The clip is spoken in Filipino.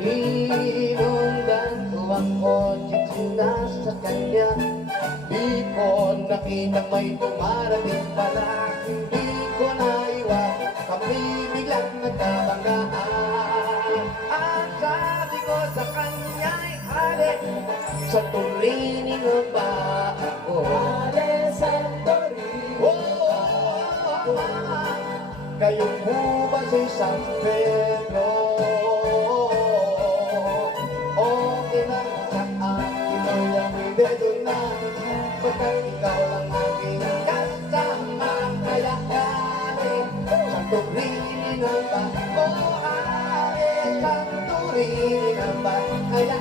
Hinundan ko ang kotse na sa kanya. Di ko nakita may dumarating pala. Hindi ko naiwan, kami biglang nagkabanggaan. Ang sabi ko sa kanya ay ale, sa Turini na ba ako? Ale sa Turini. Kayong hubas ay San Pedro. Okay na sa akin o yung dedo na, pagkat ikaw lang aking kasama. Kaya galing sa Turini na ba? O ale sa Turini na ba? Kaya